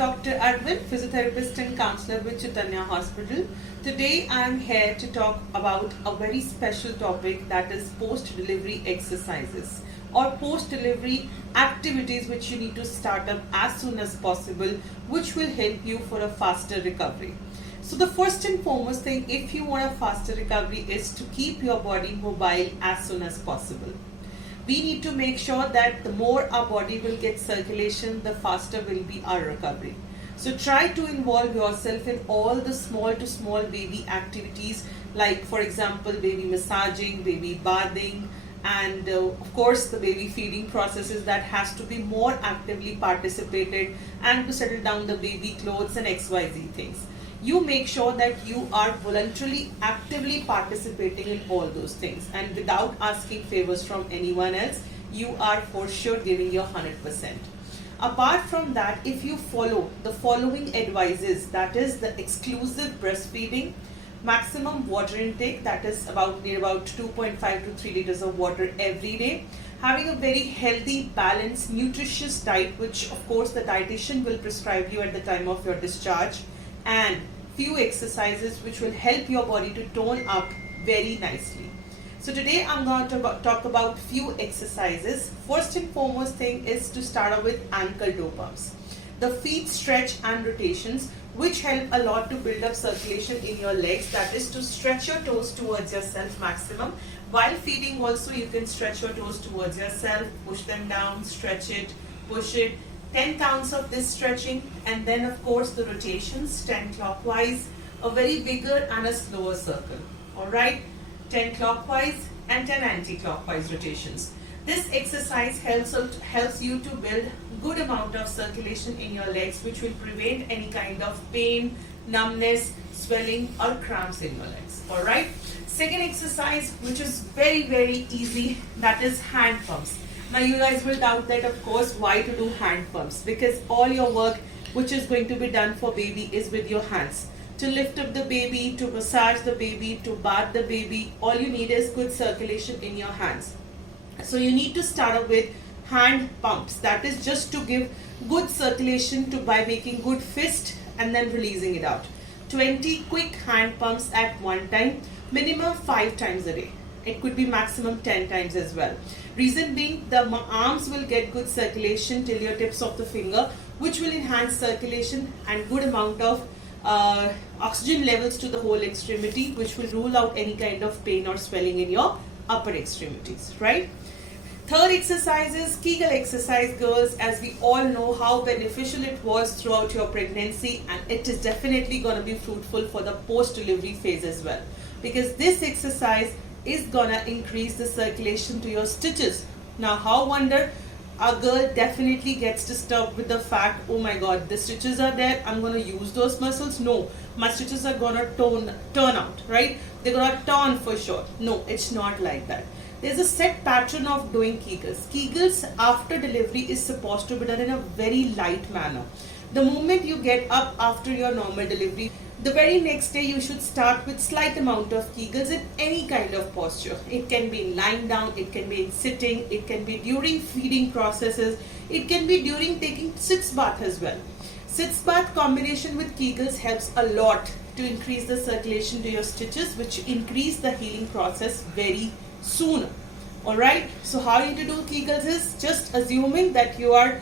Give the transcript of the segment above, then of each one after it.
Dr. Arvind, physiotherapist and counselor with Chaitanya Hospital. Today I am here to talk about a very special topic, that is post-delivery exercises or post-delivery activities which you need to start up as soon as possible, which will help you for a faster recovery. So the first and foremost thing, if you want a faster recovery, is to keep your body mobile as soon as possible. We need to make sure that the more our body will get circulation, the faster will be our recovery. So try to involve yourself in all the small to small baby activities, like for example baby massaging, baby bathing, and of course the baby feeding processes that has to be more actively participated, and to settle down the baby clothes and XYZ things. You make sure that you are voluntarily actively participating in all those things, and without asking favors from anyone else, you are for sure giving your 100%. Apart from that, if you follow the following advices, that is the exclusive breastfeeding, maximum water intake, that is about 2.5 to 3 liters of water every day, having a very healthy, balanced, nutritious diet, which of course the dietitian will prescribe you at the time of your discharge, and few exercises which will help your body to tone up very nicely. So today I'm going to talk about few exercises. First and foremost thing is to start off with ankle toe pumps. The feet stretch and rotations, which help a lot to build up circulation in your legs, that is to stretch your toes towards yourself maximum. While feeding also, you can stretch your toes towards yourself, push them down, stretch it, push it. 10 counts of this stretching, and then of course the rotations, 10 clockwise, a very bigger and a slower circle. Alright, 10 clockwise and 10 anti-clockwise rotations. This exercise helps you to build good amount of circulation in your legs, which will prevent any kind of pain, numbness, swelling or cramps in your legs. Alright, second exercise, which is very easy, that is hand pumps. Now you guys will doubt that, of course, why to do hand pumps, because all your work which is going to be done for baby is with your hands. To lift up the baby, to massage the baby, to bath the baby, all you need is good circulation in your hands. So you need to start off with hand pumps, that is just to give good circulation by making good fist and then releasing it out. 20 quick hand pumps at one time, minimum 5 times a day. It could be maximum 10 times as well. Reason being, the arms will get good circulation till your tips of the finger, which will enhance circulation and good amount of oxygen levels to the whole extremity, which will rule out any kind of pain or swelling in your upper extremities, right? Third exercise is Kegel exercise, girls. As we all know how beneficial it was throughout your pregnancy, and it is definitely going to be fruitful for the post-delivery phase as well, because this exercise is gonna increase the circulation to your stitches. Now how wonder, a girl definitely gets disturbed with the fact, oh my god, the stitches are there, I'm gonna use those muscles. No, my stitches are gonna turn out, right? They're gonna turn for sure. No, it's not like that. There's a set pattern of doing Kegels. Kegels after delivery is supposed to be done in a very light manner. The moment you get up after your normal delivery, the very next day you should start with slight amount of Kegels in any kind of posture. It can be in lying down, it can be in sitting, it can be during feeding processes, it can be during taking sitz bath as well. Sitz bath combination with Kegels helps a lot to increase the circulation to your stitches, which increase the healing process very soon. Alright, so how you to do Kegels is just assuming that you are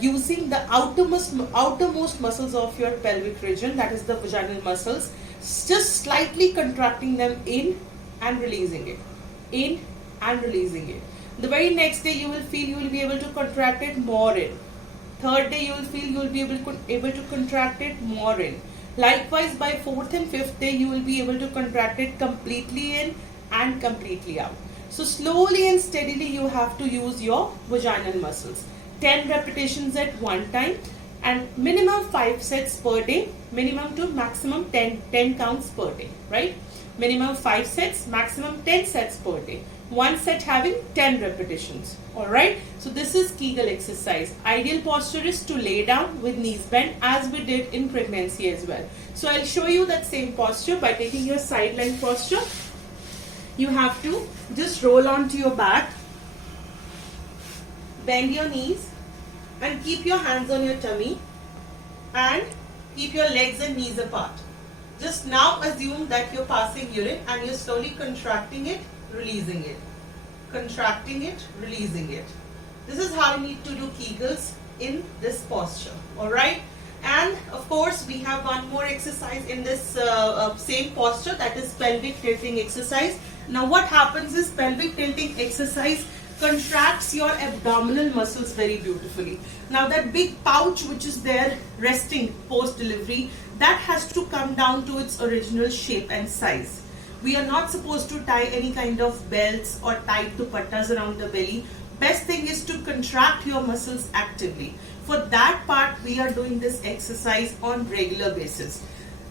using the outermost muscles of your pelvic region, that is the vaginal muscles, just slightly contracting them in and releasing it, in and releasing it. The very next day you will feel you will be able to contract it more in. Third day you will feel you will be able to contract it more in. Likewise, by fourth and fifth day you will be able to contract it completely in and completely out. So slowly and steadily you have to use your vaginal muscles. 10 repetitions at one time, and minimum 5 sets per day, minimum to maximum 10 counts per day, right? Minimum 5 sets, maximum 10 sets per day. One set having 10 repetitions. Alright, so this is Kegel exercise. Ideal posture is to lay down with knees bent, as we did in pregnancy as well. So I'll show you that same posture by taking your sideline posture. You have to just roll onto your back, bend your knees and keep your hands on your tummy and keep your legs and knees apart. Just now assume that you're passing urine and you're slowly contracting it, releasing it. Contracting it, releasing it. This is how you need to do Kegels in this posture. Alright? And of course, we have one more exercise in this same posture, that is pelvic tilting exercise. Now what happens is pelvic tilting exercise contracts your abdominal muscles very beautifully. Now that big pouch which is there resting post delivery, that has to come down to its original shape and size. We are not supposed to tie any kind of belts or tight dupattas around the belly. Best thing is to contract your muscles actively. For that part, we are doing this exercise on regular basis.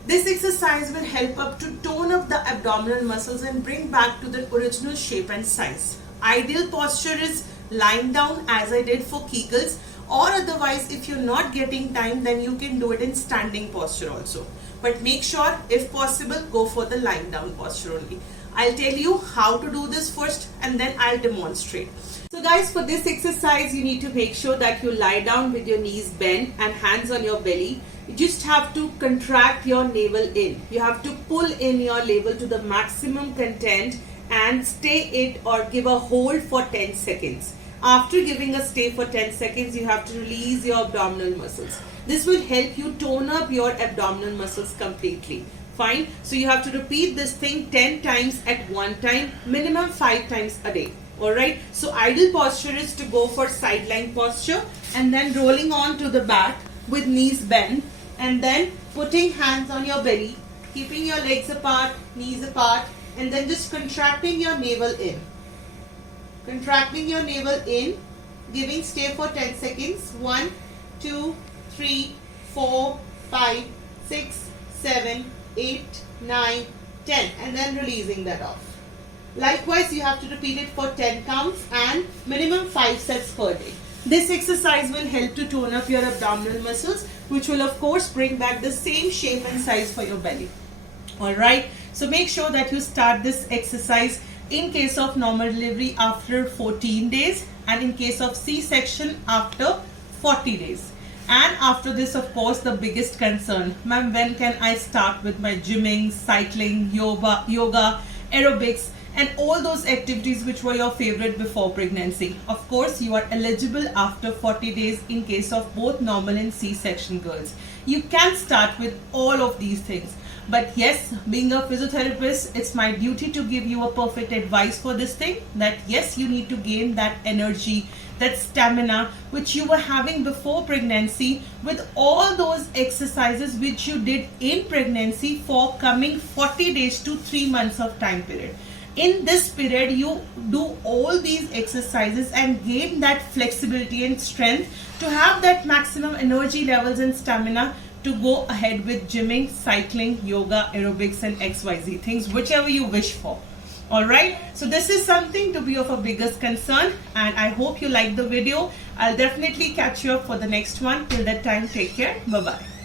This exercise will help up to tone up the abdominal muscles and bring back to the original shape and size. Ideal posture is lying down as I did for Kegels, or otherwise if you're not getting time, then you can do it in standing posture also. But make sure, if possible, go for the lying down posture only. I'll tell you how to do this first and then I'll demonstrate. So guys, for this exercise, you need to make sure that you lie down with your knees bent and hands on your belly. You just have to contract your navel in. You have to pull in your navel to the maximum content and stay it or give a hold for 10 seconds. After giving a stay for 10 seconds, you have to release your abdominal muscles. This will help you tone up your abdominal muscles completely. Fine. So you have to repeat this thing 10 times at one time, minimum 5 times a day. Alright. So ideal posture is to go for sideline posture and then rolling on to the back with knees bent and then putting hands on your belly, keeping your legs apart, knees apart, and then just contracting your navel in. Contracting your navel in, giving stay for 10 seconds. 1, 2, 3, 4, 5, 6, 7, 8, 9, 10, and then releasing that off. Likewise, you have to repeat it for 10 counts and minimum 5 sets per day. This exercise will help to tone up your abdominal muscles, which will of course bring back the same shape and size for your belly. Alright, so make sure that you start this exercise in case of normal delivery after 14 days and in case of C-section after 40 days. And after this, of course, the biggest concern, ma'am, when can I start with my gymming, cycling, yoga, aerobics, and all those activities which were your favorite before pregnancy? Of course, you are eligible after 40 days in case of both normal and C-section girls. You can start with all of these things. But yes, being a physiotherapist, it's my duty to give you a perfect advice for this thing, that yes, you need to gain that energy, that stamina which you were having before pregnancy with all those exercises which you did in pregnancy for coming 40 days to 3 months of time period. In this period, you do all these exercises and gain that flexibility and strength to have that maximum energy levels and stamina to go ahead with gymming, cycling, yoga, aerobics and XYZ things, whichever you wish for. Alright, so this is something to be of a biggest concern and I hope you like the video. I'll definitely catch you up for the next one. Till that time, take care. Bye-bye.